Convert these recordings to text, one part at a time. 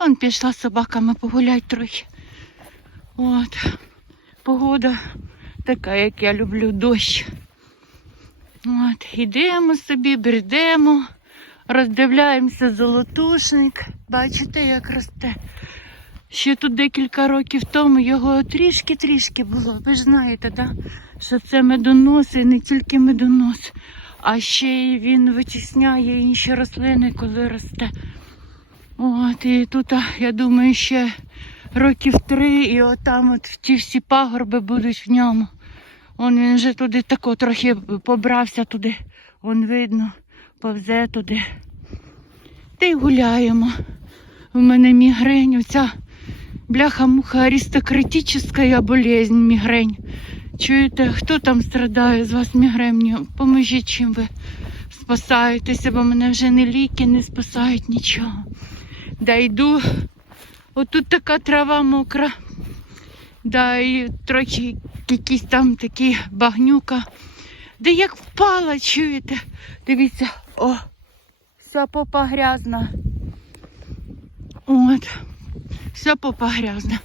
Он пішла з собаками погулять трохи. От. Погода така, як я люблю, дощ. От, ідемо собі, бредемо, роздивляємося золотушник. Бачите, як росте. Ще тут декілька років тому його трішки-трішки було. Ви ж знаєте, да? що це медонос і не тільки медонос, а ще й він витісняє інші рослини, коли росте. От, і тут, я думаю, ще років три, і отам от ті всі пагорби будуть в ньому. Он він вже туди тако трохи побрався туди. Вон видно, повзе туди. Та й гуляємо. У мене мігрень, оця бляха-муха аристократична болезнь мігрень. Чуєте, хто там страдає з вас мігренью? Поможіть, чим ви спасаєтеся, бо мене вже не ліки не спасають нічого. Да йду. Отут така трава мокра. Да, і трохи якісь там такі багнюка. Де як впала, чуєте? Дивіться, о, вся попа грязна. От, вся попа грязна.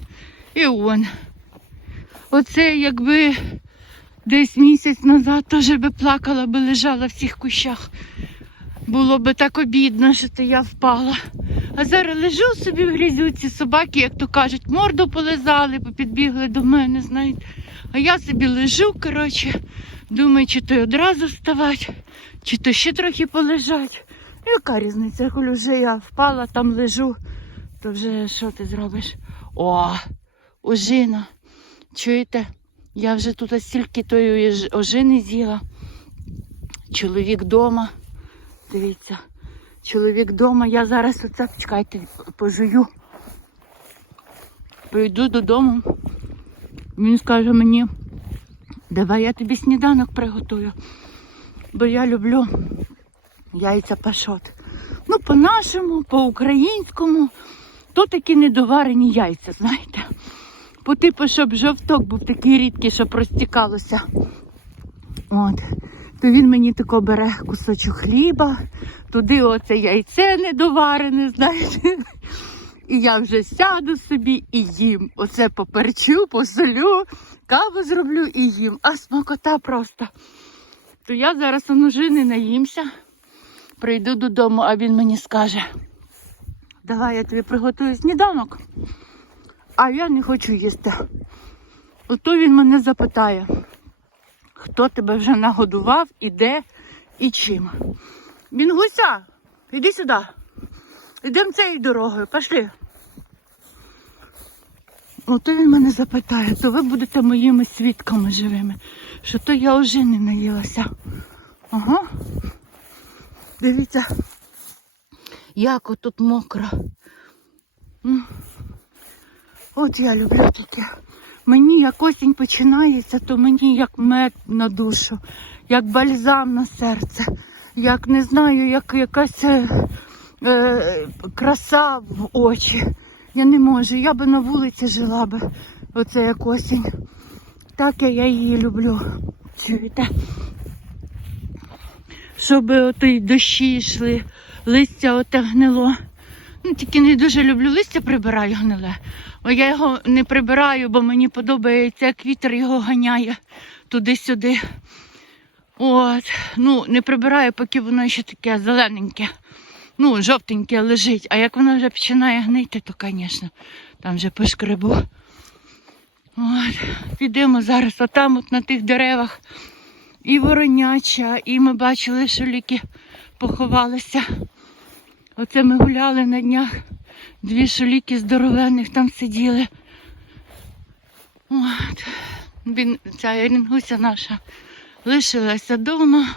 І он. Оце якби десь місяць назад теж би плакала, би лежала в цих кущах. Було би так обідно, що то я впала. А зараз лежу собі в грязюці, собаки, як то кажуть, морду полизали, підбігли до мене, знаєте. А я собі лежу, коротше, думаю, чи то й одразу вставати, чи то ще трохи полежать. Яка різниця, коли вже я впала, там лежу, то вже що ти зробиш? О, ожина. Чуєте? Я вже тут стільки тої ожини з'їла. Чоловік вдома. Дивіться, чоловік вдома. Я зараз оце, чекайте, пожую. Прийду додому. Він скаже мені, давай я тобі сніданок приготую. Бо я люблю яйця пашот. Ну, по-нашому, по-українському, то такі недоварені яйця, знаєте. По типу, щоб жовток був такий рідкий, щоб розтікалося. От. То він мені тако бере кусочок хліба, туди оце яйце недоварене, знаєте. І я вже сяду собі і їм. Оце поперчу, посолю, каву зроблю і їм. А смакота просто. То я зараз онужини наїмся, прийду додому, а він мені скаже: давай я тобі приготую сніданок, а я не хочу їсти. Ото він мене запитає, хто тебе вже нагодував, і де, і чим. Він гуся, іди сюди. Йдемо цією дорогою, пішли. Ото він мене запитає, то ви будете моїми свідками живими, що то я вже не наїлася. Ага. Дивіться, як отут мокро. От я люблю таке. Мені як осінь починається, то мені як мед на душу, як бальзам на серце, як не знаю, як якась е, е, краса в очі. Я не можу, я би на вулиці жила би, оце як осінь. Так я, її люблю. Чуєте? Щоб оті дощі йшли, листя оте гнило. Ну, тільки не дуже люблю листя прибираю гниле. Бо я його не прибираю, бо мені подобається, як вітер його ганяє туди-сюди. От, ну, не прибираю, поки воно ще таке зелененьке. Ну, жовтеньке лежить. А як воно вже починає гнити, то, звісно, там вже пошкребу. От, підемо зараз отам, от на тих деревах. І вороняча, і ми бачили, що ліки поховалися. Оце ми гуляли на днях. Дві шоліки здоровенних там сиділи. От. Він, ця Ірингуся наша лишилася вдома.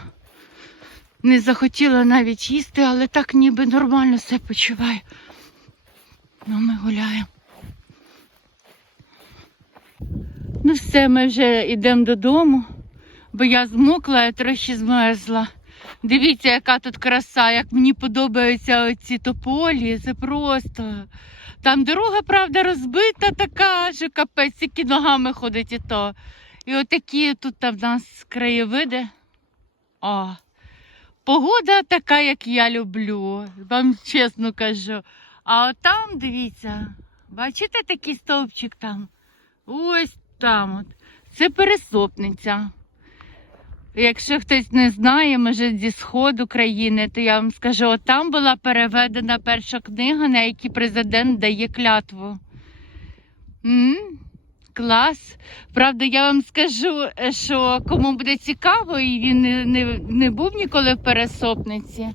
Не захотіла навіть їсти, але так ніби нормально все почуває. Ну, ми гуляємо. Ну все, ми вже йдемо додому, бо я змокла, я трохи змерзла. Дивіться, яка тут краса, як мені подобаються оці тополі. Це просто. Там дорога, правда, розбита така, що капець, тільки ногами ходить і то. І отакі тут в нас краєвиди. О, погода така, як я люблю. Вам чесно кажу. А от там, дивіться, бачите такий стовпчик там? Ось там от. Це пересопниця. Якщо хтось не знає, може зі сходу країни, то я вам скажу, от там була переведена перша книга, на якій президент дає клятву. м Клас. Правда, я вам скажу, е, що кому буде цікаво, і він не, не, не був ніколи в пересопниці,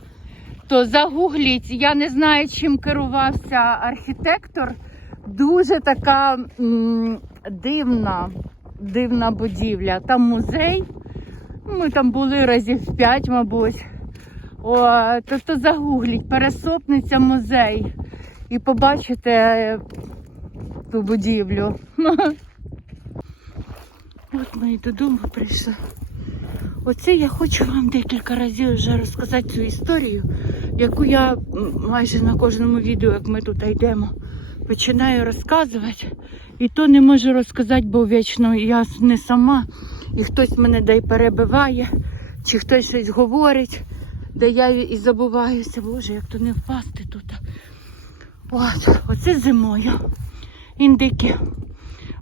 то загугліть. Я не знаю, чим керувався архітектор. Дуже така м, дивна, дивна будівля. Там музей. Ми там були разів п'ять, мабуть. О, то, то загугліть, пересопниця музей. І побачите ту будівлю. От ми і додому прийшли. Оце я хочу вам декілька разів вже розказати цю історію, яку я майже на кожному відео, як ми тут йдемо, починаю розказувати. І то не можу розказати, бо вічно я не сама, і хтось мене дай перебиває, чи хтось щось говорить, де я і забуваюся. Боже, як то не впасти тут. От, оце зимою. Індики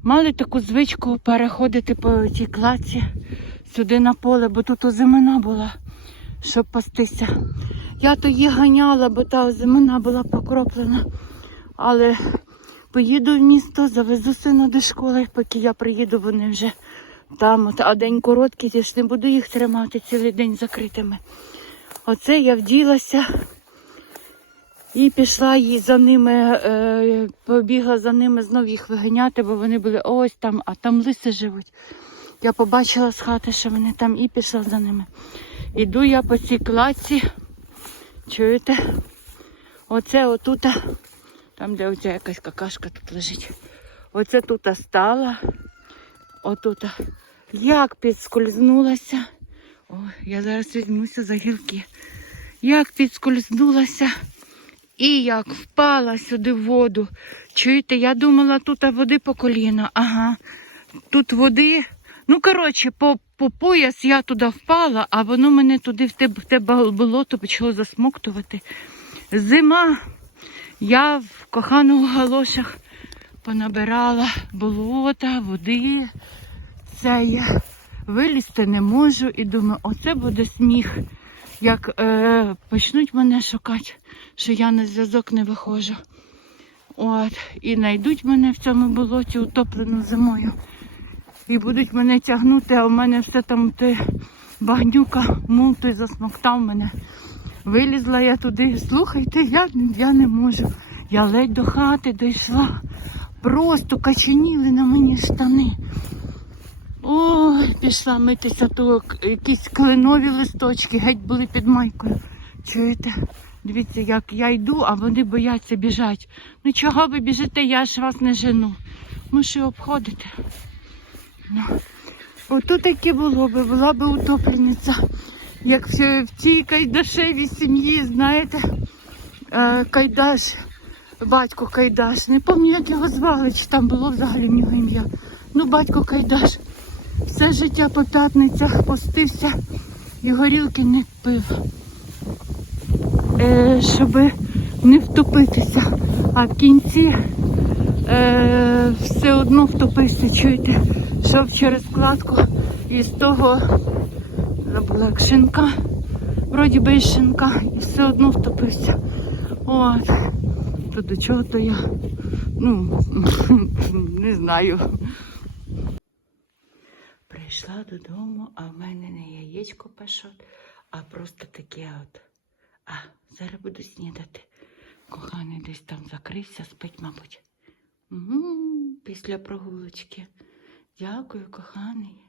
мали таку звичку переходити по цій клаці сюди на поле, бо тут озимина була, щоб пастися. Я то її ганяла, бо та озимина була покроплена. Але поїду в місто, завезу сина до школи, поки я приїду, вони вже там. А день короткий, я ж не буду їх тримати цілий день закритими. Оце я вділася і пішла їй за ними, е, побігла за ними знов їх виганяти, бо вони були ось там, а там лиси живуть. Я побачила з хати, що вони там і пішла за ними. Іду я по цій клаці. Чуєте? Оце отута, там, де оця якась какашка тут лежить. Оце тут стала. Отута. Як підскользнулася. О, я зараз візьмуся за гілки. Як підскользнулася і як впала сюди в воду. Чуєте, я думала, тут води по коліна. Ага. Тут води. Ну, коротше, по, по пояс я туди впала, а воно мене туди в те, в те болото почало засмоктувати. Зима. Я в коханих галошах понабирала болота, води. Це я вилізти не можу і думаю, оце буде сміх. Як е, почнуть мене шукати, що я на зв'язок не виходжу. От, і знайдуть мене в цьому болоті утоплену зимою. І будуть мене тягнути, а в мене все там те багнюка, мул той засмоктав мене. Вилізла я туди. Слухайте, я, я не можу. Я ледь до хати дійшла. Просто каченіли на мені штани. Ой, пішла митися, то якісь кленові листочки геть були під майкою. Чуєте? Дивіться, як я йду, а вони бояться біжать. Ну чого ви біжите, я ж вас не жену. Мушу обходити. Ну. Ото таке було би, була би утоплениця. Як в, в тій кайдашевій сім'ї, знаєте, е, Кайдаш, батько Кайдаш. Не пам'ятаю, як його звали, чи там було взагалі в нього ім'я. Ну, батько Кайдаш. Все життя по п'ятницях постився і горілки не пив, е, щоб не втопитися. А в кінці е, все одно втопився, чуєте, йшов через кладку і з того забула як шинка, вроді би шинка, і все одно втопився. От. То до чого то я? Ну, не знаю. Прийшла додому, а в мене не яєчко пашот, а просто таке от. А, зараз буду снідати. Коханий десь там закрився, спить, мабуть. Угу, після прогулочки. Дякую, коханий.